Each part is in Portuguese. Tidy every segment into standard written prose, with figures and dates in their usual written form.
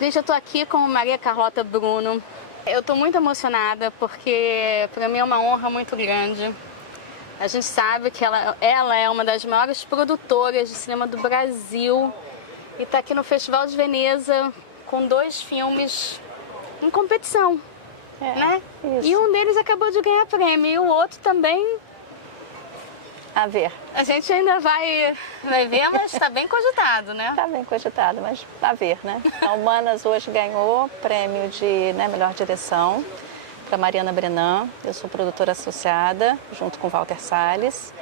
Gente, eu tô aqui com Maria Carlota Bruno. Eu tô muito emocionada porque para mim é uma honra muito grande. A gente sabe que ela é uma das maiores produtoras de cinema do Brasil e tá aqui no Festival de Veneza com 2 filmes em competição, né? Isso. E um deles acabou de ganhar prêmio e o outro também. A ver. A gente ainda vai ver, mas está bem cogitado, né? Está bem cogitado, mas a ver, né? A Humanas hoje ganhou prêmio de melhor direção para Mariana Brennan. Eu sou produtora associada, junto com Walter Salles.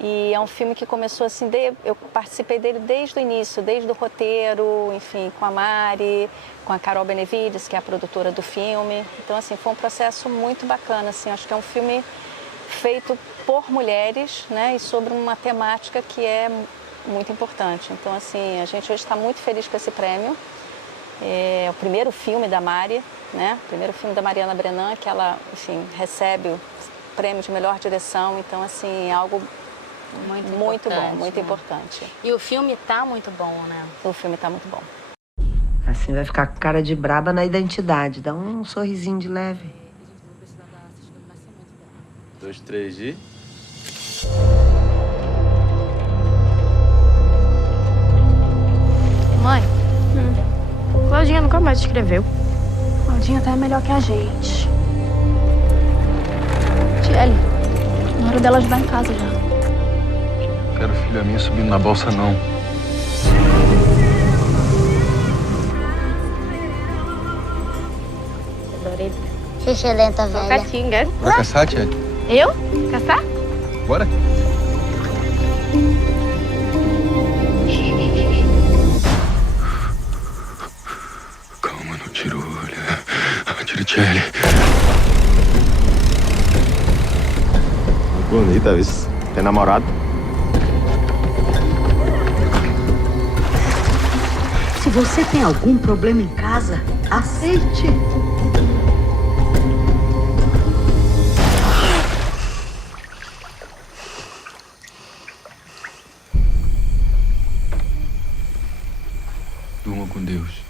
E é um filme que começou assim, eu participei dele desde o início, desde o roteiro, enfim, com a Mari, com a Carol Benevides, que é a produtora do filme. Então, assim, foi um processo muito bacana, assim, acho que é um filme feito por mulheres, né, e sobre uma temática que é muito importante. Então, assim, a gente hoje está muito feliz com esse prêmio. É o primeiro filme da Mari, né, o primeiro filme da Mariana Brennan, que ela, enfim, recebe o prêmio de melhor direção. Então, assim, é algo muito bom, muito importante. E o filme tá muito bom, né? O filme tá muito bom. Assim vai ficar com cara de braba na identidade. Dá um sorrisinho de leve. 2, 3 e... Mãe, Claudinha nunca mais escreveu. Claudinha até é melhor que a gente. Tiele, na hora dela ajudar em casa já. Não quero filha minha subindo na bolsa, não. Adorei. Xixelenta velha. Catinga. Vai caçar, tia? Eu? Caçar? Bora? Calma, não tira o olho. Tira o Tchelle. Bonita, isso. Tem namorado? Se você tem algum problema em casa, aceite. Durma com Deus.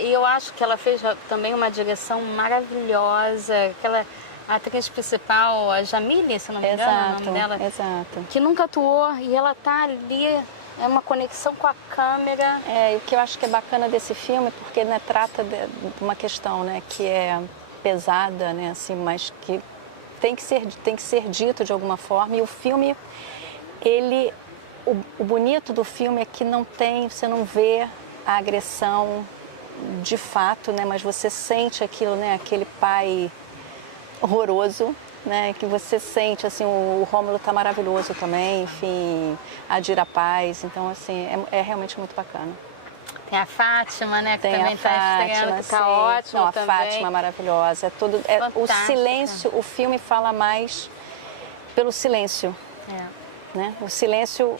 E eu acho que ela fez também uma direção maravilhosa. Aquela atriz principal, a Jamile, se não me engano, é o nome dela. Exato. Que nunca atuou e ela tá ali, é uma conexão com a câmera. E o que eu acho que é bacana desse filme, porque né, trata de uma questão, né, que é pesada, né, assim, mas que tem que ser dito de alguma forma. E o filme, o bonito do filme é que você não vê a agressão de fato, né, mas você sente aquilo, né, aquele pai horroroso, né, que você sente, assim, o Rômulo tá maravilhoso também, enfim, a Dira Paz, então, assim, é realmente muito bacana. Tem a Fátima, né, que Tem também a tá estreando, que tá ótimo não, a também. Fátima é maravilhosa, o silêncio, o filme fala mais pelo silêncio, né, o silêncio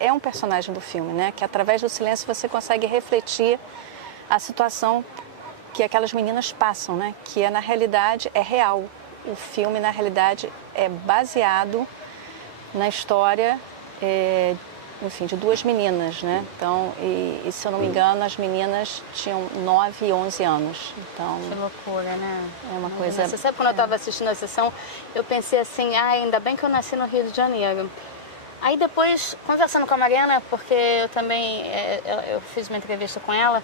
é um personagem do filme, né, que através do silêncio você consegue refletir a situação que aquelas meninas passam, né? Que na realidade é real. O filme, na realidade, é baseado na história, enfim, de 2 meninas, né? Então, e se eu não me engano, as meninas tinham 9 e 11 anos. Então, que loucura, né? É uma coisa... Você sabe, quando eu estava assistindo a sessão, eu pensei assim, ainda bem que eu nasci no Rio de Janeiro. Aí depois, conversando com a Mariana, porque eu também, eu fiz uma entrevista com ela,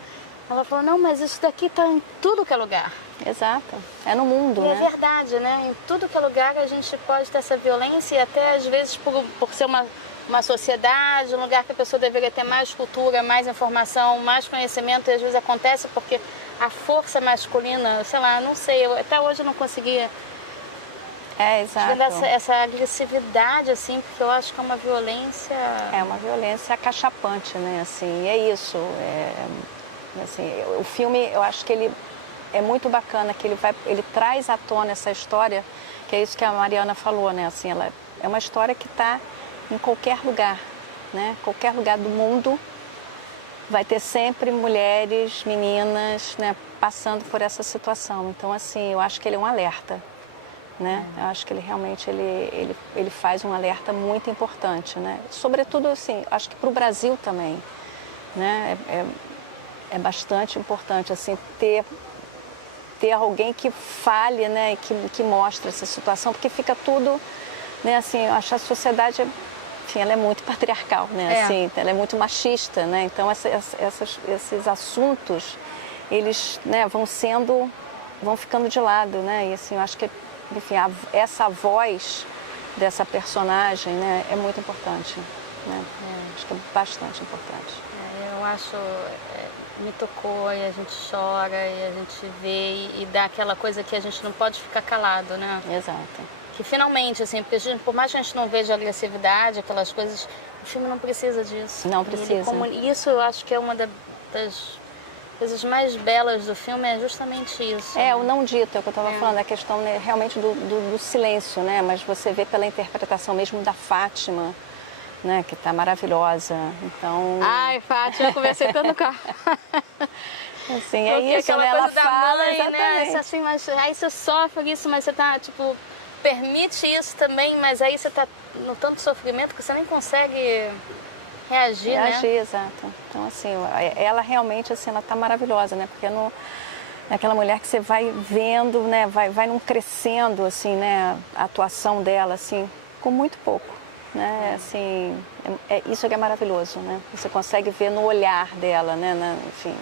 ela falou, não, mas isso daqui está em tudo que é lugar. Exato, é no mundo, e né? É verdade, né? Em tudo que é lugar a gente pode ter essa violência e até às vezes por ser uma sociedade, um lugar que a pessoa deveria ter mais cultura, mais informação, mais conhecimento, e às vezes acontece porque a força masculina, sei lá, não sei, até hoje eu não conseguia... exato. Essa agressividade, assim, porque eu acho que é uma violência... É uma violência acachapante, né? Assim, é isso, assim, o filme, eu acho que ele é muito bacana, que ele traz à tona essa história, que é isso que a Mariana falou, né? Assim, ela é uma história que está em qualquer lugar, né? Qualquer lugar do mundo vai ter sempre mulheres, meninas, né, passando por essa situação. Então, assim, eu acho que ele é um alerta, né? Eu acho que ele realmente ele faz um alerta muito importante, né? Sobretudo, assim, acho que para o Brasil também, né? É bastante importante, assim, ter alguém que fale, né? Que mostre essa situação, porque fica tudo, né? Assim, eu acho que a sociedade, enfim, ela é muito patriarcal, né? Assim, ela é muito machista, né? Então, esses assuntos, eles, né, vão ficando de lado, né? E assim, eu acho que, enfim, essa voz dessa personagem, né, é muito importante, né? Acho que é bastante importante. Eu acho, me tocou e a gente chora e a gente vê e dá aquela coisa que a gente não pode ficar calado, né? Exato. Que finalmente, assim, porque por mais que a gente não veja agressividade, aquelas coisas, o filme não precisa disso. Não precisa. Isso eu acho que é uma das coisas mais belas do filme, é justamente isso. O não dito, é o que eu estava falando, a questão, né, realmente do silêncio, né? Mas você vê pela interpretação mesmo da Fátima, né, que está maravilhosa. Então... Ai, Fátima, eu conversei tanto com a... Assim, é isso, né? Ela fala, mãe, exatamente. né? Assim, mas aí você sofre isso, mas você tá, tipo, permite isso também, mas aí você tá no tanto sofrimento que você nem consegue reagir, né? Exato. Então, assim, ela realmente, assim, ela tá maravilhosa, né? Porque é aquela mulher que você vai vendo, né? Vai num crescendo, assim, né? A atuação dela, assim, com muito pouco, né? Assim, isso que é maravilhoso, né? Você consegue ver no olhar dela, né? Enfim,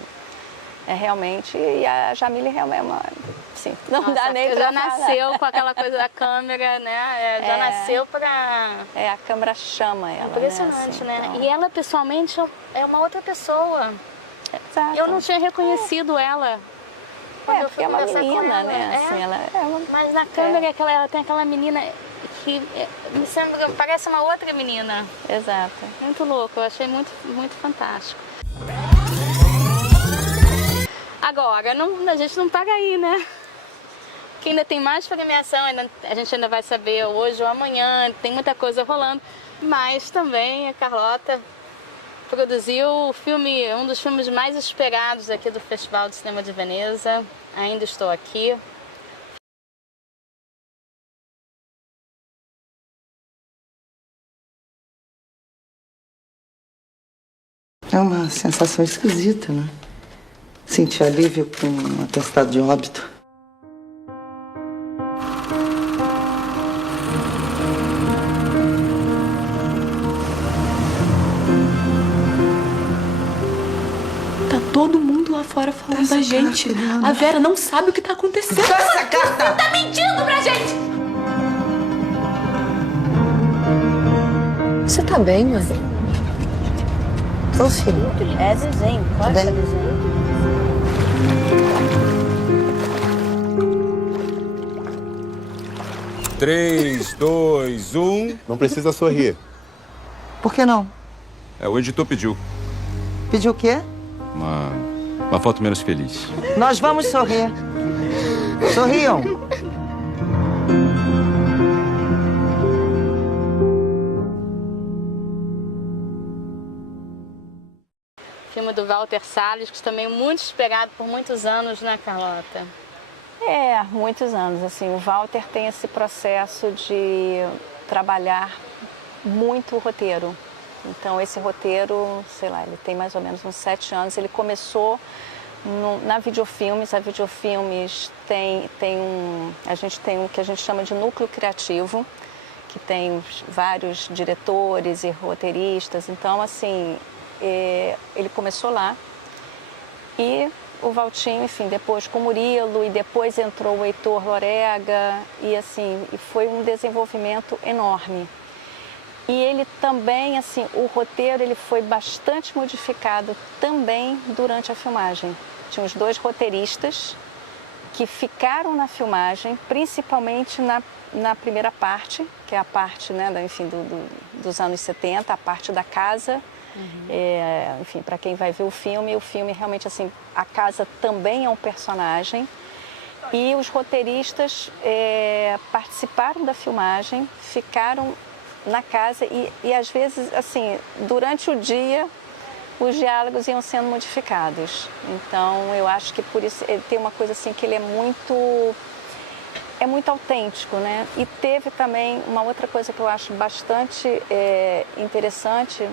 realmente... E a Jamile realmente é uma... Assim, não dá nem pra já nasceu com aquela coisa da câmera, né? Já nasceu pra... a câmera chama ela, impressionante, né? Assim, né? então... E ela, pessoalmente, é uma outra pessoa. Exato. Eu não tinha reconhecido ela. Porque é uma menina, né? Assim, ela é uma... Mas na câmera ela tem aquela menina que parece uma outra menina. Exato. Muito louco, eu achei muito, muito fantástico. Agora, a gente não para aí, né? Porque ainda tem mais premiação, a gente ainda vai saber hoje ou amanhã, tem muita coisa rolando. Mas também a Carlota produziu o filme, um dos filmes mais esperados aqui do Festival de Cinema de Veneza, Ainda Estou Aqui. É uma sensação esquisita, né? Sentir alívio com um atestado de óbito. Tá todo mundo lá fora falando da gente. A Vera não sabe o que tá acontecendo. Essa carta! Você tá mentindo pra gente! Você tá bem, mãe? Tô, filho. É desenho, pode ser desenho. 3, 2, 1. Não precisa sorrir. Por que não? O editor pediu Pediu o quê? uma foto menos feliz. Nós vamos sorrir. Sorriam. Filme do Walter Salles, que também é muito esperado por muitos anos, né, Carlota? Muitos anos. Assim, o Walter tem esse processo de trabalhar muito o roteiro. Então, esse roteiro, sei lá, ele tem mais ou menos uns 7 anos. Ele começou na Videofilmes. A Videofilmes a gente tem o que a gente chama de núcleo criativo, que tem vários diretores e roteiristas. Então, assim, ele começou lá e o Valtinho, enfim, depois com o Murilo e depois entrou o Heitor Lorega e assim, e foi um desenvolvimento enorme. E ele também, assim, o roteiro ele foi bastante modificado também durante a filmagem. Tinha os 2 roteiristas que ficaram na filmagem, principalmente na primeira parte, que é a parte, né, enfim, dos anos 70, a parte da casa. Enfim, para quem vai ver o filme realmente, assim, a casa também é um personagem. E os roteiristas participaram da filmagem, ficaram na casa e às vezes, assim, durante o dia, os diálogos iam sendo modificados. Então, eu acho que por isso ele tem uma coisa assim que ele é muito é muito autêntico, né? E teve também uma outra coisa que eu acho bastante interessante,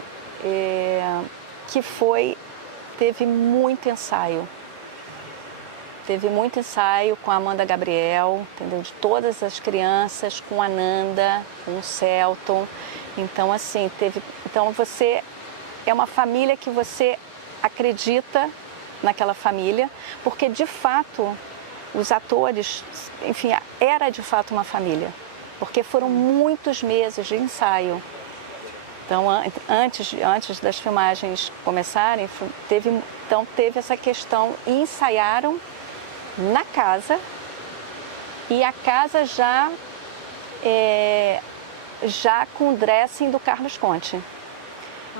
que teve muito ensaio. Teve muito ensaio com a Amanda Gabriel, entendeu? De todas as crianças, com a Nanda, com o Celton. Então, assim, então você é uma família que você acredita naquela família, porque de fato os atores, enfim, era de fato uma família, porque foram muitos meses de ensaio. Então, antes das filmagens começarem, teve essa questão, e ensaiaram na casa, e a casa já com o dressing do Carlos Conte.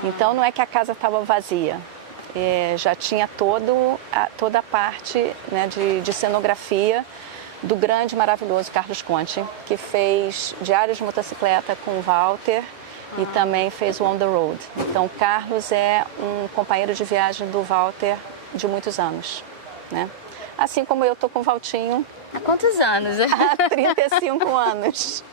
Então não é que a casa estava vazia, já tinha toda a parte, né, de cenografia do grande, maravilhoso Carlos Conte, que fez Diários de Motocicleta com o Walter e também fez o On the Road. Então o Carlos é um companheiro de viagem do Walter de muitos anos, né? Assim como eu estou com o Valtinho. Há quantos anos? Há 35 anos.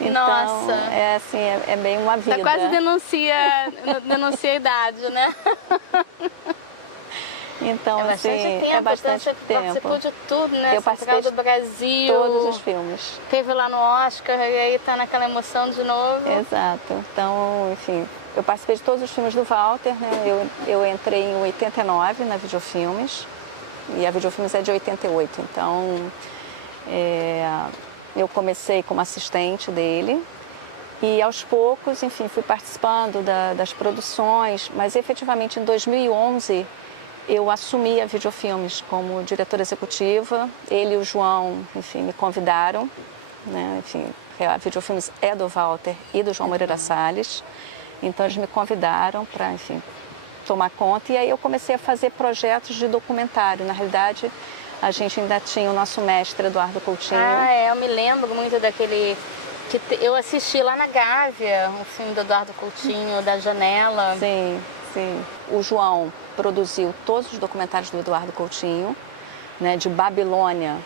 Então, Nossa! É assim, é bem uma vida. Você quase denuncia a idade, né? Então, é assim, tempo, é bastante você tempo. Participou de tudo, né? Eu participei do Brasil. Todos os filmes. Teve lá no Oscar e aí tá naquela emoção de novo. Exato. Então, enfim, eu participei de todos os filmes do Walter, né? Eu entrei em 89 na Videofilmes. E a Videofilmes é de 88, então eu comecei como assistente dele e aos poucos, enfim, fui participando das produções, mas efetivamente em 2011 eu assumi a Videofilmes como diretora executiva. Ele e o João, enfim, me convidaram, né? Enfim, a Videofilmes é do Walter e do João Moreira Salles, então eles me convidaram para, enfim, tomar conta, e aí eu comecei a fazer projetos de documentário. Na realidade, a gente ainda tinha o nosso mestre Eduardo Coutinho. Eu me lembro muito daquele que eu assisti lá na Gávea, um filme do Eduardo Coutinho, da Janela. Sim, sim. O João produziu todos os documentários do Eduardo Coutinho, né, de Babilônia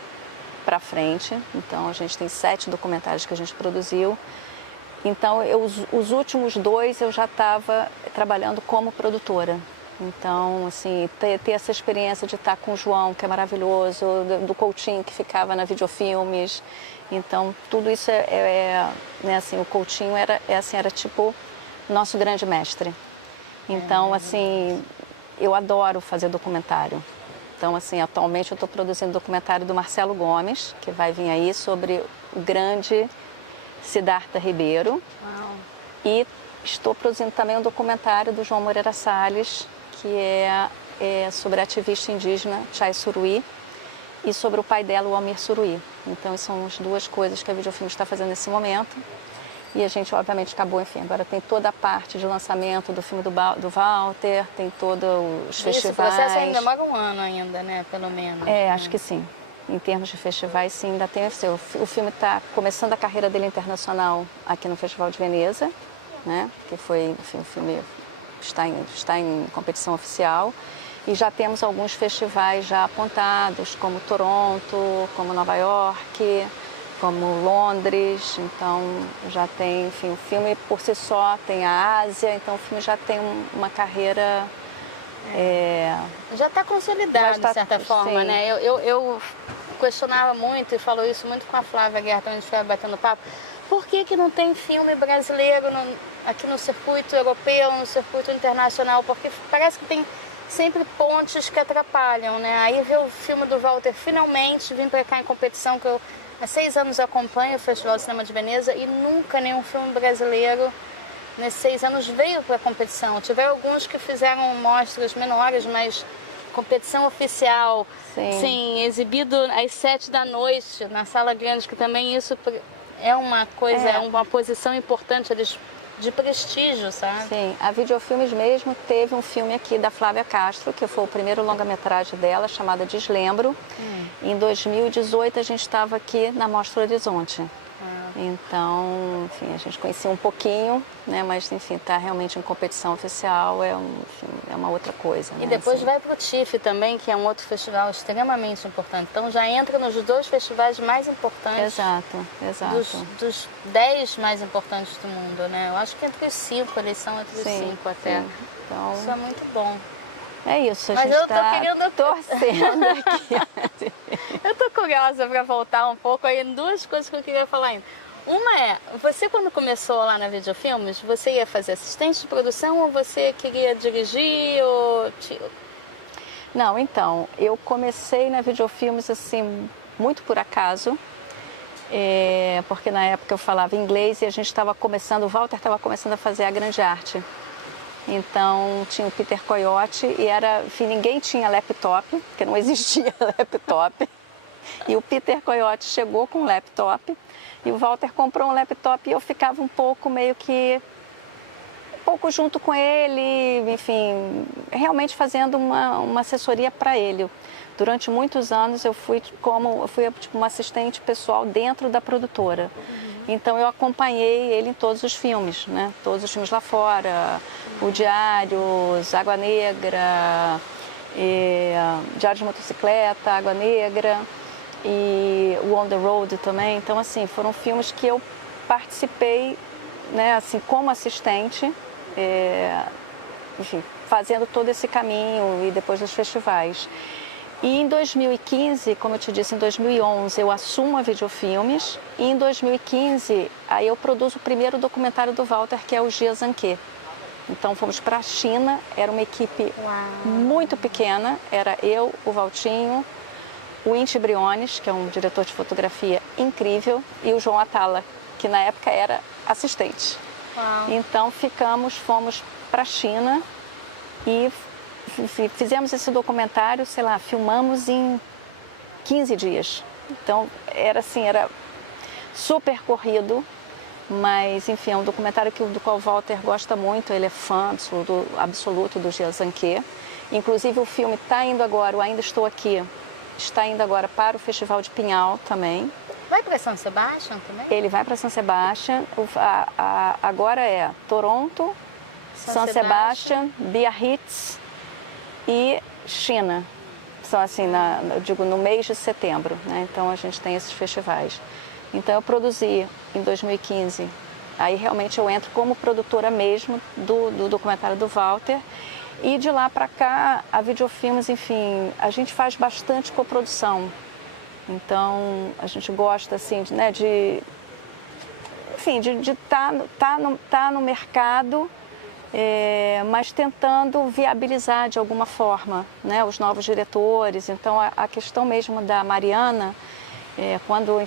para frente. Então a gente tem 7 documentários que a gente produziu. Então, os últimos 2 eu já estava trabalhando como produtora. Então, assim, ter essa experiência de estar com o João, que é maravilhoso, do Coutinho, que ficava na Videofilmes. Então, tudo isso né, assim, o Coutinho era tipo nosso grande mestre. Então, assim, eu adoro fazer documentário. Então, assim, atualmente eu estou produzindo documentário do Marcelo Gomes, que vai vir aí sobre o grande Siddhartha Ribeiro. Uau. E estou produzindo também um documentário do João Moreira Salles, que é sobre a ativista indígena Chai Suruí e sobre o pai dela, o Almir Suruí. Então, são as 2 coisas que a Videofilmes está fazendo nesse momento. E a gente, obviamente, acabou, enfim, agora tem toda a parte de lançamento do filme do Walter, tem todos os festivais. Esse processo ainda demora um ano ainda, né, pelo menos. Acho que sim. Em termos de festivais, sim, ainda tem o filme está começando a carreira dele internacional aqui no Festival de Veneza, né? Que foi, enfim, o filme está em competição oficial. E já temos alguns festivais já apontados, como Toronto, como Nova York, como Londres. Então já tem, enfim, o filme por si só tem a Ásia, então o filme já tem uma carreira... Já está consolidado, de certa forma, sim. né? Eu questionava muito e falo isso muito com a Flávia Guerra, quando a gente foi batendo papo. Por que não tem filme brasileiro aqui no circuito europeu, no circuito internacional? Porque parece que tem sempre pontes que atrapalham, né? Aí ver o filme do Walter finalmente vir para cá em competição, que eu há 6 anos acompanho o Festival de Cinema de Veneza e nunca nenhum filme brasileiro nesses 6 anos veio para a competição. Tiveram alguns que fizeram mostras menores, mas competição oficial, sim, exibido às 7 da noite na Sala Grande, que também isso é uma coisa, é uma posição importante de prestígio, sabe? Sim, a Videofilmes mesmo teve um filme aqui da Flávia Castro, que foi o primeiro longa-metragem dela, chamada Deslembro. Em 2018 a gente estava aqui na Mostra Horizonte. Então, enfim, a gente conhecia um pouquinho, né? Mas, enfim, tá realmente em competição oficial enfim, é uma outra coisa. E né? depois assim. vai para o TIFF também, que é um outro festival extremamente importante. Então já entra nos 2 festivais mais importantes. Exato, exato. Dos 10 mais importantes do mundo, né? Eu acho que entre os 5, eles são entre os 5 até. Sim. Então, Isso é muito bom. é isso, a Mas gente eu tô tá querendo torcendo aqui. Eu tô curiosa para voltar um pouco aí em 2 coisas que eu queria falar ainda. Uma é, você quando começou lá na Videofilmes, você ia fazer assistente de produção ou você queria dirigir ou... Não, então, eu comecei na Videofilmes assim, muito por acaso, porque na época eu falava inglês e a gente estava começando, o Walter estava começando a fazer a grande arte. Então tinha o Peter Coyote e enfim, ninguém tinha laptop, porque não existia laptop. E o Peter Coyote chegou com um laptop e o Walter comprou um laptop e eu ficava um pouco junto com ele, enfim, realmente fazendo uma assessoria para ele. Durante muitos anos eu fui tipo, uma assistente pessoal dentro da produtora. Então eu acompanhei ele em todos os filmes, né? Todos os filmes lá fora, O Diários, Água Negra, Diário de Motocicleta, Água Negra e o On the Road também. Então assim, foram filmes que eu participei, né, assim, como assistente, enfim, fazendo todo esse caminho e depois dos festivais. E em 2015, como eu te disse, em 2011 eu assumo a Videofilmes e em 2015 aí eu produzo o primeiro documentário do Walter, que é o Gia Zanquet. Então fomos para a China, era uma equipe muito pequena, era eu, o Valtinho, o Inti Briones, que é um diretor de fotografia incrível, e o João Atala, que na época era assistente. Uau. Então fomos para a China e fizemos esse documentário, sei lá, filmamos em 15 dias. Então era super corrido, mas enfim, é um documentário do qual o Walter gosta muito, ele é fã absoluto do Gia Zanquet. Inclusive o filme está indo agora, o Ainda Estou Aqui, está indo agora para o Festival de Pinhal também. Vai para São Sebastião também? Ele vai para São Sebastião, agora é Toronto, São Sebastião, Biarritz e China. São assim, eu digo, no mês de setembro, né? Então a gente tem esses festivais. Então eu produzi em 2015, aí realmente eu entro como produtora mesmo do documentário do Walter. E de lá para cá, a Videofilmes, enfim, a gente faz bastante coprodução. Então a gente gosta assim, né, de estar no mercado, mas tentando viabilizar de alguma forma, né, os novos diretores. Então a questão mesmo da Mariana, quando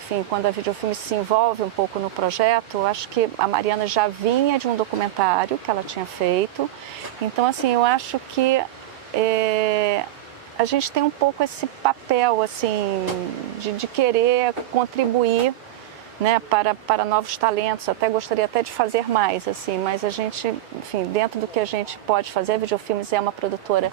a Videofilmes se envolve um pouco no projeto, acho que a Mariana já vinha de um documentário que ela tinha feito. Então assim, eu acho que a gente tem um pouco esse papel assim de querer contribuir, né, para novos talentos. Até gostaria até de fazer mais, assim, mas a gente, enfim, dentro do que a gente pode fazer, a Videofilmes é uma produtora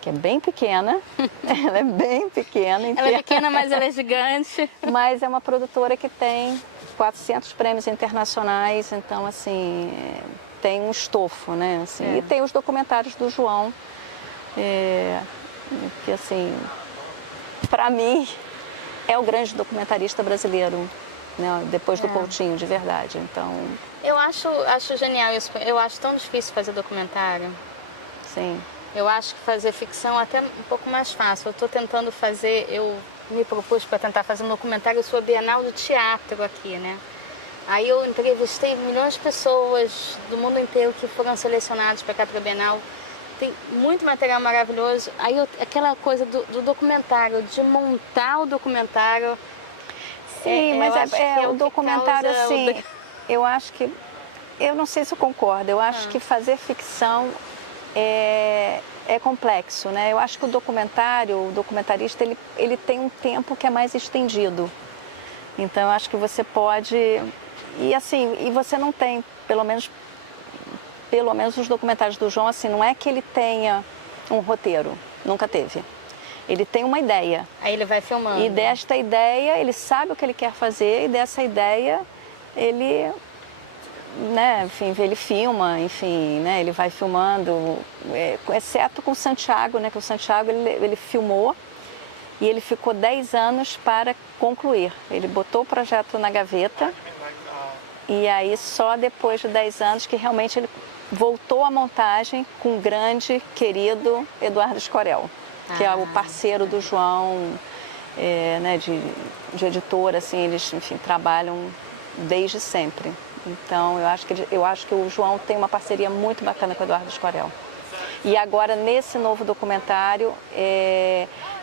que é bem pequena, ela é bem pequena. Ela é pequena, mas ela é gigante. Mas é uma produtora que tem 400 prêmios internacionais, então assim, tem um estofo, né, assim. E tem os documentários do João, que assim, para mim, é o grande documentarista brasileiro, né, depois do Coutinho, de verdade. Então, eu acho genial isso. Eu acho tão difícil fazer documentário. Sim. Eu acho que fazer ficção é até um pouco mais fácil. Eu estou tentando fazer, eu me propus para tentar fazer um documentário sobre a Bienal do Teatro aqui, né? Aí eu entrevistei milhões de pessoas do mundo inteiro que foram selecionadas para cá para a Bienal. Tem muito material maravilhoso. Aí aquela coisa do documentário, de montar o documentário. Sim, mas o documentário, assim, eu acho que, eu não sei se eu concordo, eu acho que fazer ficção é complexo, né? Eu acho que o documentarista, ele tem um tempo que é mais estendido. Então, eu acho que você pode, e assim, e você não tem, pelo menos os documentários do João, assim, não é que ele tenha um roteiro, nunca teve. Ele tem uma ideia. Aí ele vai filmando. E desta ideia, ele sabe o que ele quer fazer, e dessa ideia ele, né, enfim, ele filma, enfim, né, ele vai filmando, exceto com o Santiago, né, que o Santiago ele filmou e ele ficou 10 anos para concluir. Ele botou o projeto na gaveta e aí só depois de 10 anos que realmente ele voltou à montagem com o grande, querido Eduardo Escorel, que é o parceiro do João, né, de editora, assim, eles, enfim, trabalham desde sempre. Então, eu acho que o João tem uma parceria muito bacana com o Eduardo Escorel. E agora, nesse novo documentário,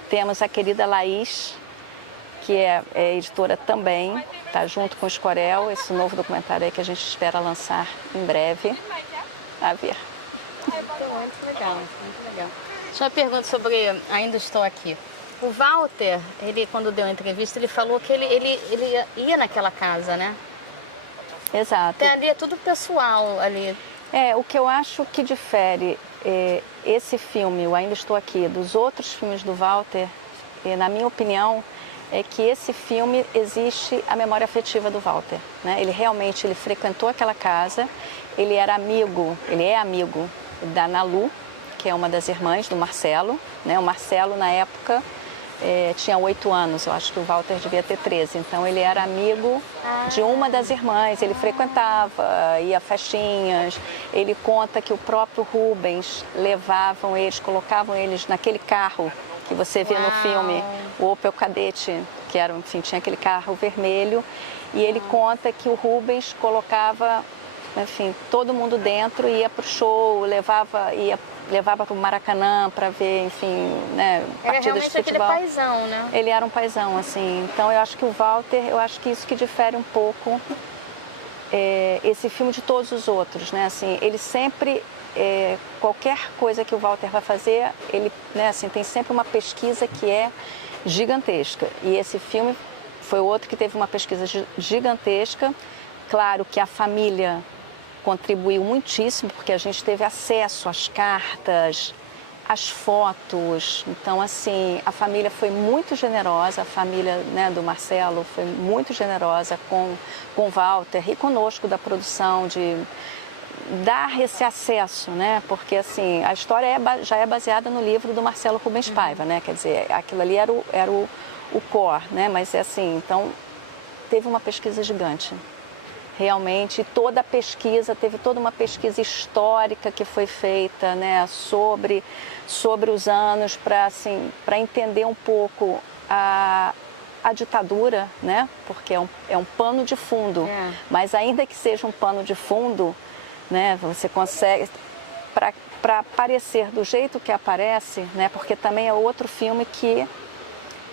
temos a querida Laís, que é editora também, tá junto com o Escorel, esse novo documentário aí que a gente espera lançar em breve. A ver. Muito legal, muito legal. Deixa eu uma pergunta sobre Ainda Estou Aqui. O Walter, ele quando deu a entrevista, ele falou que ele ia naquela casa, né? Exato. Então, ali é tudo pessoal ali. O que eu acho que difere esse filme, o Ainda Estou Aqui, dos outros filmes do Walter, na minha opinião, é que esse filme existe a memória afetiva do Walter, né? Ele realmente frequentou aquela casa, ele é amigo da Nalu, que é uma das irmãs do Marcelo, né? O Marcelo, na época, tinha 8 anos, eu acho que o Walter devia ter 13, então ele era amigo de uma das irmãs, ele frequentava, ia a festinhas, ele conta que o próprio Rubens colocavam eles naquele carro que você vê no filme, o Opel Kadett, que era, enfim, tinha aquele carro vermelho, e ele conta que o Rubens colocava, enfim, todo mundo dentro, ia para o show, levava para o Maracanã para ver, enfim, né, partidas de futebol. Aquele paizão, né? Ele era um paizão, assim. Então eu acho que o Walter, eu acho que isso que difere um pouco esse filme de todos os outros, né? Assim, ele sempre qualquer coisa que o Walter vai fazer, ele, né, assim, tem sempre uma pesquisa que é gigantesca. E esse filme foi outro que teve uma pesquisa gigantesca. Claro que a família contribuiu muitíssimo, porque a gente teve acesso às cartas, às fotos. Então, assim, a família foi muito generosa, a família, né, do Marcelo foi muito generosa com o Walter e conosco da produção, de dar esse acesso, né? Porque, assim, a história já é baseada no livro do Marcelo Rubens Paiva, né? Quer dizer, aquilo ali era o core, né? Mas, assim, então, teve uma pesquisa gigante. Realmente, teve toda uma pesquisa histórica que foi feita, né, sobre os anos, para entender um pouco a ditadura, né, porque é um pano de fundo, mas ainda que seja um pano de fundo, né, você consegue, para aparecer do jeito que aparece, né, porque também é outro filme que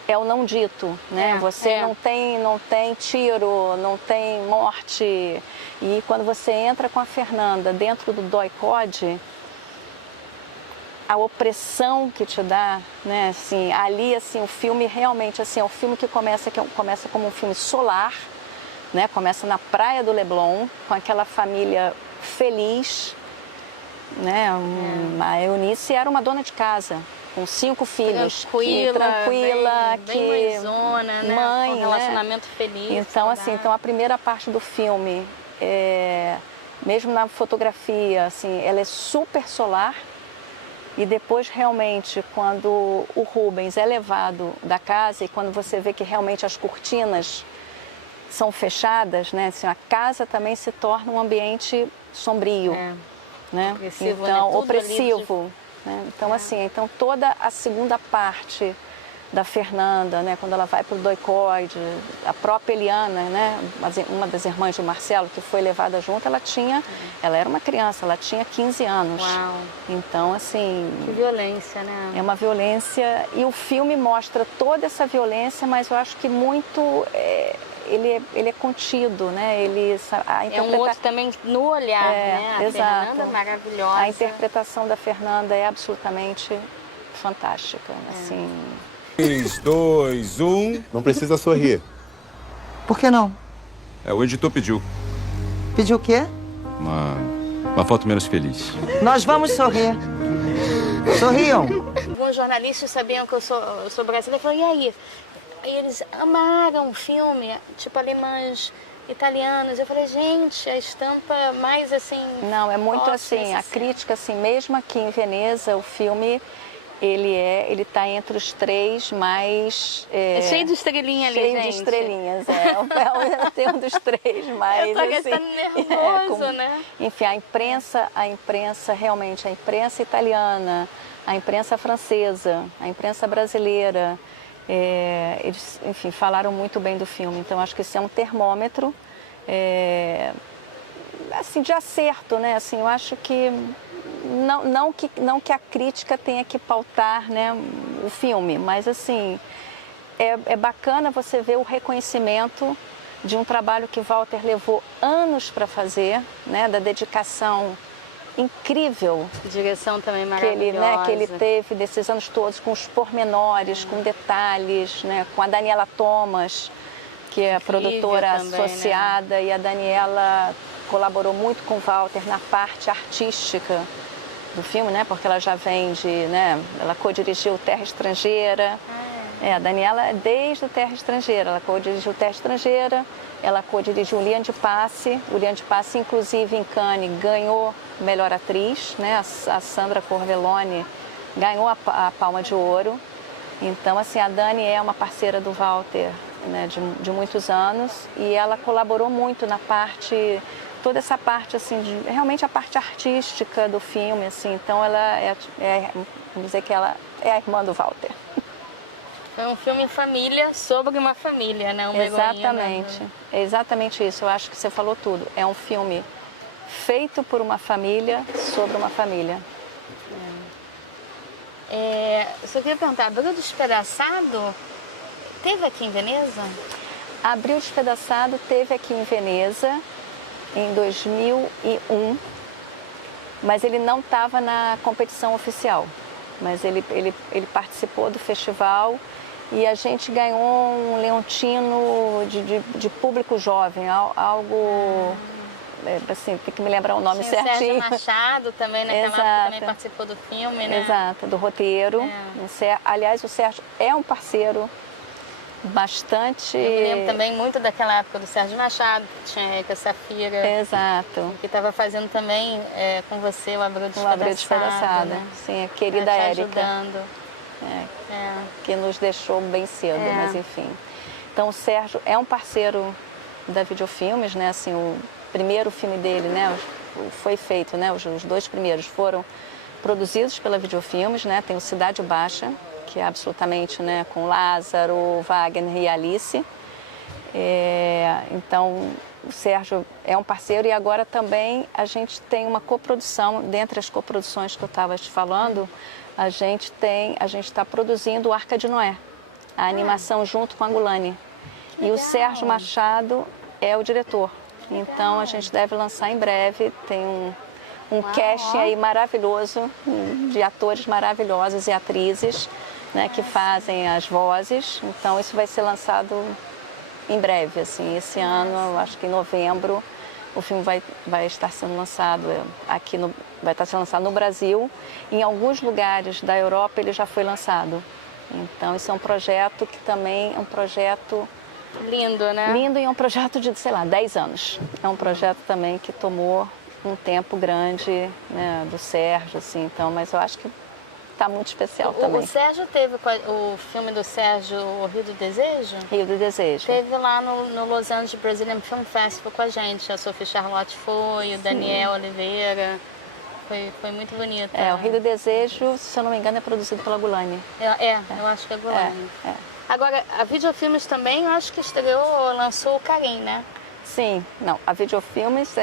é o não dito, né? Você não tem tiro, não tem morte. E quando você entra com a Fernanda dentro do DOI-CODE, a opressão que te dá, né? Assim, ali, assim, o filme realmente, assim, é um filme que começa como um filme solar, né? Começa na praia do Leblon, com aquela família feliz, né? A Eunice era uma dona de casa, com 5 filhos, tranquila, bem mãezona, né? Mãe, com um relacionamento feliz. Então, assim, então a primeira parte do filme, mesmo na fotografia, assim, ela é super solar. E depois, realmente, quando o Rubens é levado da casa e quando você vê que realmente as cortinas são fechadas, né? Assim, a casa também se torna um ambiente sombrio, né? Opressivo, então, né? opressivo. Né? Então, assim, então toda a segunda parte da Fernanda, né, quando ela vai para o DOI-CODE, a própria Eliana, né, uma das irmãs do Marcelo, que foi levada junto, ela era uma criança, ela tinha 15 anos. Uau. Então, assim... Que violência, né? É uma violência, e o filme mostra toda essa violência, mas eu acho que muito... Ele é contido, né? É um outro também no olhar, né? A exato. Fernanda maravilhosa. A interpretação da Fernanda é absolutamente fantástica, assim. 3, 2, 1... Não precisa sorrir. Por que não? O editor pediu. Pediu o quê? Uma foto menos feliz. Nós vamos sorrir. Sorriam. Alguns jornalistas sabiam que eu sou brasileira e falaram, e aí? E eles amaram o filme, tipo Alemães, italianos. Eu falei, gente, a estampa mais assim... Não, é muito forte assim, nesse a sentido. crítica, assim, mesmo aqui em Veneza, o filme, ele está entre os 3 mais... É cheio de estrelinha ali, cheio gente. de estrelinhas, tem um dos 3 mais, Eu tô assim... gastando nervoso, né? Enfim, a imprensa realmente, a imprensa italiana, a imprensa francesa, a imprensa brasileira, eles, enfim, falaram muito bem do filme. Então, acho que isso é um termômetro, assim, de acerto, né? Assim, eu acho que não que a crítica tenha que pautar, né, o filme, mas assim, é bacana você ver o reconhecimento de um trabalho que Walter levou anos para fazer, né, da dedicação incrível Direção também que ele, maravilhosa. que ele teve desses anos todos, com os pormenores, com detalhes, né, com a Daniela Thomas, que é a produtora também, associada, e a Daniela colaborou muito com o Walter na parte artística do filme, né, porque ela já vem de, né, ela co-dirigiu Terra Estrangeira. A Daniela, desde o Terra Estrangeira, ela co-dirigiu Terra Estrangeira, ela co-dirigiu o Lian de Passe. O Lian de Passe, inclusive, em Cannes, ganhou melhor atriz, né? A Sandra Corvelloni ganhou a Palma de Ouro. Então, assim, a Dani é uma parceira do Walter, né, de muitos anos, e ela colaborou muito na parte, toda essa parte, assim, realmente a parte artística do filme, assim. Então, ela vamos dizer que ela é a irmã do Walter. É um filme em família sobre uma família, né? Uma Exatamente, heroína. é exatamente isso. Eu acho que você falou tudo. É um filme feito por uma família sobre uma família. Eu só queria perguntar, Abril Despedaçado teve aqui em Veneza? Abril Despedaçado teve aqui em Veneza em 2001, mas ele não estava na competição oficial. Mas ele participou do festival e a gente ganhou um Leontino de público jovem, algo, assim, tem que me lembrar o nome Tinha certinho. O Sérgio Machado também, né? Exato. Que também participou do filme, né? Exato, do roteiro. Aliás, o Sérgio é um parceiro bastante... Eu me lembro também muito daquela época do Sérgio Machado, que tinha a Erika Safira. Exato. Que estava fazendo também com você o Abril O Abril Despedaçado. Né? Sim, a querida Te Érica. ajudando. Que nos deixou bem cedo, mas enfim. Então o Sérgio é um parceiro da Videofilmes, né? Assim, o primeiro filme dele, né, foi feito, né? Os 2 primeiros foram produzidos pela Videofilmes, né? Tem o Cidade Baixa, que é absolutamente, né, com Lázaro, Wagner e Alice. Então o Sérgio é um parceiro, e agora também a gente tem uma coprodução, dentre as coproduções que eu estava te falando, a gente está produzindo o Arca de Noé, a animação junto com a Gulani. E o Sérgio Machado é o diretor. Então a gente deve lançar em breve, tem um casting aí maravilhoso, de atores maravilhosos e atrizes, né, que fazem as vozes. Então isso vai ser lançado em breve, assim, esse ano, eu acho que em novembro, o filme vai estar sendo lançado vai estar sendo lançado no Brasil. Em alguns lugares da Europa ele já foi lançado. Então isso é um projeto que também é um projeto lindo, né? Lindo, e é um projeto de, sei lá, 10 anos. É um projeto também que tomou um tempo grande, né, do Sérgio, assim, então, mas eu acho que está muito especial também. O Sérgio teve o filme do Sérgio, O Rio do Desejo? Rio do Desejo. Teve lá no Los Angeles Brazilian Film Festival com a gente. A Sophie Charlotte foi, o Daniel Oliveira. Foi muito bonito. O Rio do Desejo, se eu não me engano, é produzido pela Gulani. Eu acho que é Gulani. Agora, a Videofilmes também, eu acho que lançou o Carim, né? Sim, não, a Videofilmes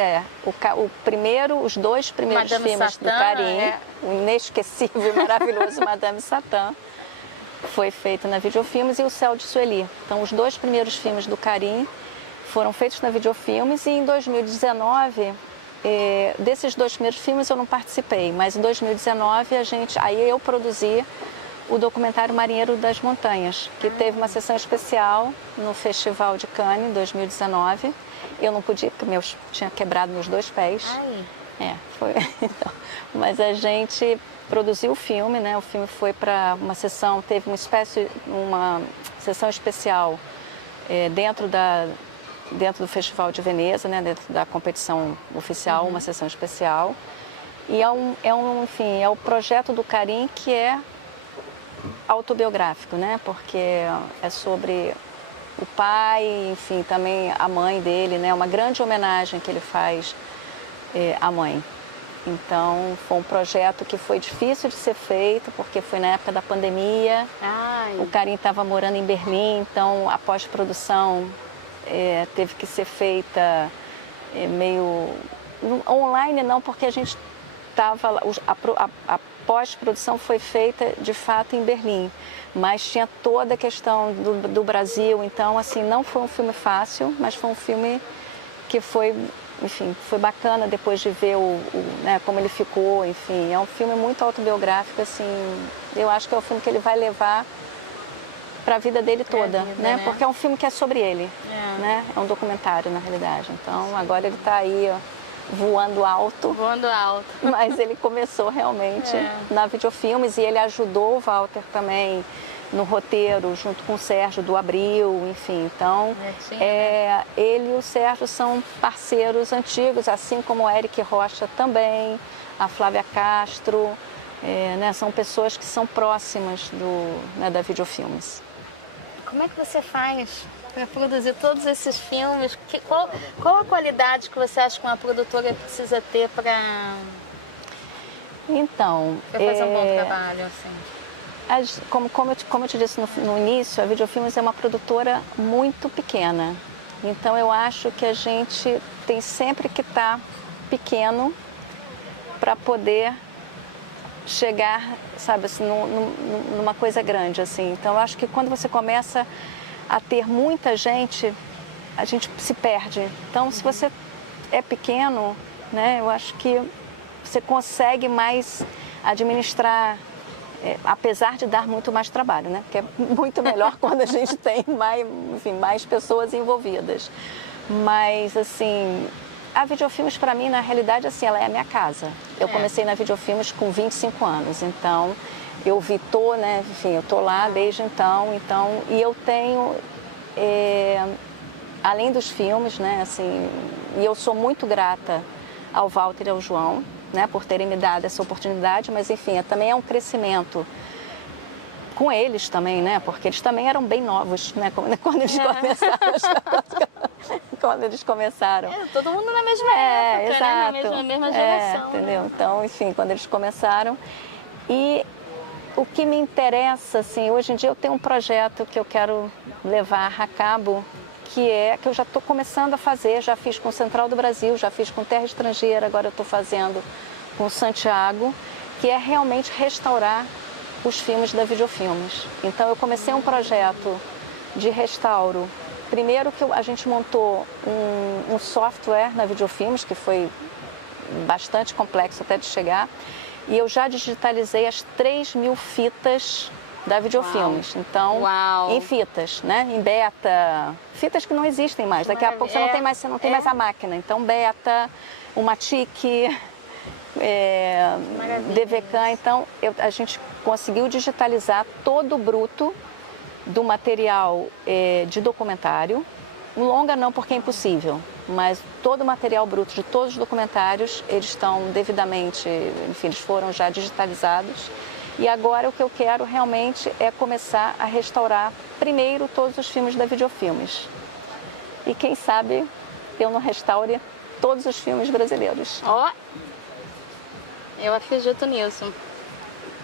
os 2 primeiros Madame filmes Satã, do Carim, o inesquecível e maravilhoso Madame Satã, foi feito na Videofilmes, e o Céu de Sueli. Então, os 2 primeiros filmes do Carim foram feitos na Videofilmes, e em 2019, desses 2 primeiros filmes eu não participei, mas em 2019 aí eu produzi o documentário Marinheiro das Montanhas, que teve uma sessão especial no Festival de Cannes em 2019. Eu não podia, porque tinha quebrado meus 2 pés. Foi. Então, mas a gente produziu o filme, né? O filme foi para uma sessão, teve uma sessão especial dentro dentro do Festival de Veneza, né, dentro da competição oficial, uma sessão especial. E enfim, é o projeto do Karim que é autobiográfico, né, porque é sobre o pai, enfim, também a mãe dele, né, uma grande homenagem que ele faz à mãe. Então, foi um projeto que foi difícil de ser feito, porque foi na época da pandemia. Ai. O Karim estava morando em Berlim, então a pós-produção teve que ser feita meio online, não, porque a gente estava lá. A pós-produção foi feita de fato em Berlim, mas tinha toda a questão do Brasil, então assim, não foi um filme fácil, mas foi um filme que foi, enfim, foi bacana depois de ver né, como ele ficou, enfim, é um filme muito autobiográfico, assim, eu acho que é o filme que ele vai levar para a vida dele toda, né? Porque é um filme que é sobre ele, né? É um documentário, na realidade, então agora ele está aí, ó, voando alto. Voando alto. Mas ele começou realmente na Videofilmes e ele ajudou o Walter também no roteiro, junto com o Sérgio do Abril, enfim. Então, ele e o Sérgio são parceiros antigos, assim como o Eric Rocha também, a Flávia Castro, né, são pessoas que são próximas da Videofilmes. Como é que você faz para produzir todos esses filmes? Qual a qualidade que você acha que uma produtora precisa ter para Então, fazer um bom trabalho, assim? Como eu te disse no início, a Videofilmes é uma produtora muito pequena. Então, eu acho que a gente tem sempre que estar pequeno para poder chegar, sabe, assim, numa coisa grande, assim. Então, eu acho que quando você começa a ter muita gente, a gente se perde. Então, se você é pequeno, né, eu acho que você consegue mais administrar, apesar de dar muito mais trabalho, né? Porque é muito melhor quando a gente tem mais pessoas envolvidas. Mas, assim, a Videofilmes, para mim, na realidade, assim, ela é a minha casa. Eu comecei na Videofilmes com 25 anos, então eu né, enfim, eu tô lá desde então, e eu tenho, além dos filmes, né, assim, e eu sou muito grata ao Walter e ao João, né, por terem me dado essa oportunidade, mas, enfim, também é um crescimento com eles também, né, porque eles também eram bem novos, né, quando eles começaram. Quando eles começaram. Todo mundo na mesma época, exato. Né? Na mesma geração. Entendeu? Então, enfim, quando eles começaram. E o que me interessa, assim, hoje em dia eu tenho um projeto que eu quero levar a cabo, que eu já estou começando a fazer, já fiz com o Central do Brasil, já fiz com Terra Estrangeira, agora eu estou fazendo com o Santiago, que é realmente restaurar os filmes da Videofilmes. Então, eu comecei um projeto de restauro. Primeiro que a gente montou um software na Videofilmes, que foi bastante complexo até de chegar, e eu já digitalizei as 3.000 fitas da Videofilmes. Então, em fitas, né? Em beta, fitas que não existem mais. Daqui a pouco você não tem mais a máquina. Então, beta, uma TIC, DVCAM. Então, a gente conseguiu digitalizar todo o bruto do material de documentário. O longa não, porque é impossível, mas todo o material bruto de todos os documentários, eles estão devidamente, enfim, eles foram já digitalizados. E agora o que eu quero realmente é começar a restaurar primeiro todos os filmes da Videofilmes. E quem sabe eu não restaure todos os filmes brasileiros. Eu acredito nisso.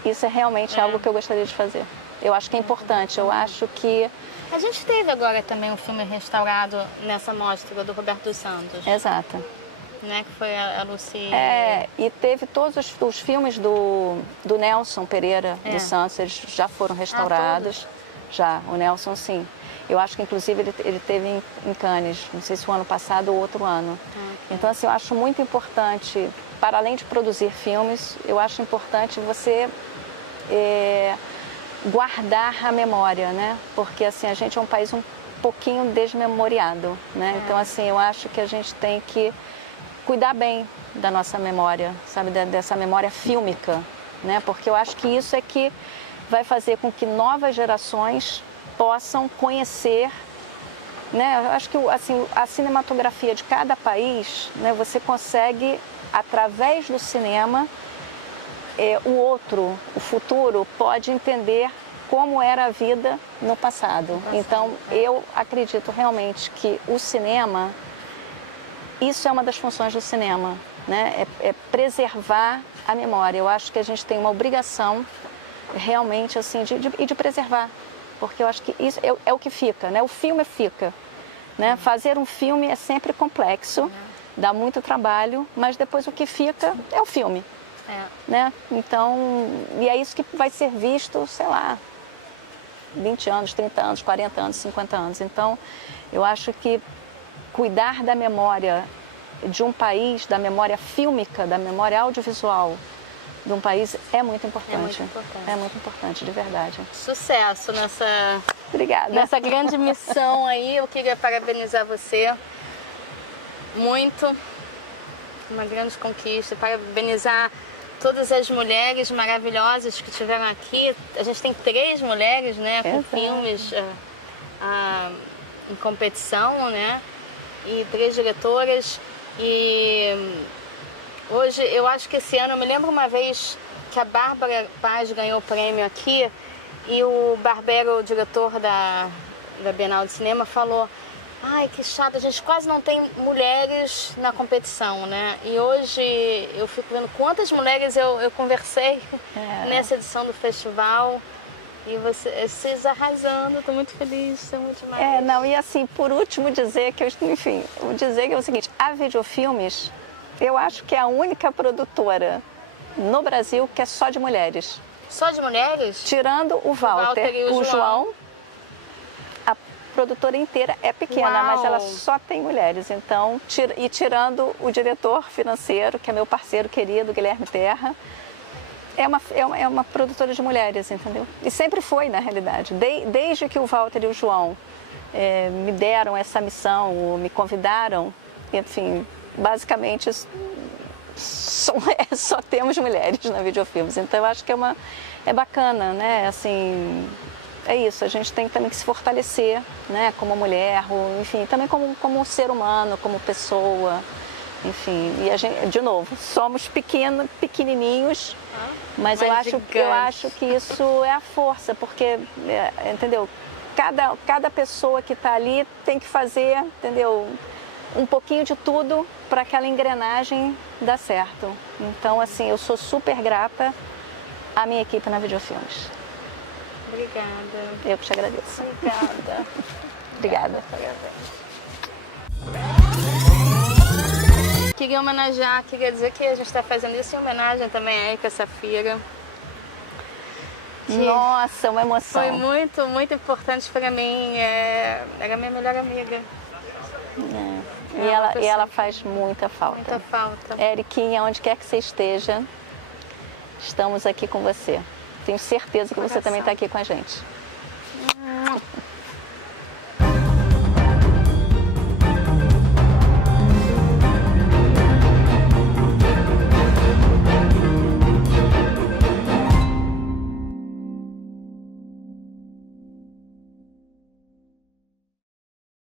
Isso é realmente algo que eu gostaria de fazer. Eu acho que é importante, eu acho que... A gente teve agora também um filme restaurado nessa mostra do Roberto Santos. Exato. Né, que foi a Lucy... e teve todos os filmes do Nelson Pereira dos Santos, eles já foram restaurados. Já, o Nelson sim. Eu acho que inclusive ele teve em Cannes, não sei se o ano passado ou outro ano. Então assim, eu acho muito importante, para além de produzir filmes, eu acho importante você guardar a memória, né? Porque assim, a gente é um país um pouquinho desmemoriado, né? Então assim, eu acho que a gente tem que cuidar bem da nossa memória, sabe? Dessa memória fílmica, né? Porque eu acho que isso é que vai fazer com que novas gerações possam conhecer né? Eu acho que assim, a cinematografia de cada país, né, você consegue, através do cinema, o futuro, pode entender como era a vida no passado. Então, eu acredito realmente que o cinema, isso é uma das funções do cinema, né? É preservar a memória. Eu acho que a gente tem uma obrigação realmente assim de preservar, porque eu acho que isso é o que fica, né? O filme fica, né? Fazer um filme é sempre complexo, dá muito trabalho, mas depois o que fica é o filme, né? Então, e é isso que vai ser visto, sei lá, 20 anos, 30 anos, 40 anos, 50 anos. Então, eu acho que cuidar da memória de um país, da memória fílmica, da memória audiovisual de um país é muito importante. É muito importante. É muito importante, de verdade. Sucesso Obrigada. nessa grande missão aí. Eu queria parabenizar você muito. Uma grande conquista. Parabenizar todas as mulheres maravilhosas que estiveram aqui. A gente tem 3 mulheres, né, com filmes em competição, né? E 3 diretoras. E hoje, eu acho que esse ano, eu me lembro uma vez que a Bárbara Paz ganhou o prêmio aqui e o Barbero, o diretor da Bienal de Cinema, falou: ai, que chato, a gente quase não tem mulheres na competição, né? E hoje eu fico vendo quantas mulheres eu conversei nessa edição do festival. E vocês arrasando, estou muito feliz, estou muito demais. Não, e assim, por último dizer que, enfim, dizer que é o seguinte, a Videofilmes, eu acho que é a única produtora no Brasil que é só de mulheres. Só de mulheres? Tirando o Walter e o João, a produtora inteira é pequena, Uau. mas ela só tem mulheres. Então, e tirando o diretor financeiro, que é meu parceiro querido, Guilherme Terra, é uma produtora de mulheres, entendeu? E sempre foi, na realidade. Desde que o Walter e o João me deram essa missão, me convidaram, enfim, basicamente só temos mulheres na Videofilmes. Então, eu acho que é bacana, né? Assim, é isso, a gente tem também que se fortalecer, né? Como mulher, enfim, também como ser humano, como pessoa. Enfim, e a gente, de novo, somos pequenininhos, mas eu acho que isso é a força, porque, entendeu? Cada pessoa que está ali tem que fazer, entendeu? Um pouquinho de tudo para aquela engrenagem dar certo. Então, assim, eu sou super grata à minha equipe na Videofilmes. Obrigada. Eu que te agradeço. Obrigada. Obrigada. Queria homenagear, queria dizer que a gente está fazendo isso em homenagem também a Erika Safira. Nossa, uma emoção. Foi muito, muito importante para mim. Era minha melhor amiga. E ela faz muita falta. Muita falta. Eriquinha, onde quer que você esteja, estamos aqui com você. Tenho certeza que você também está aqui com a gente.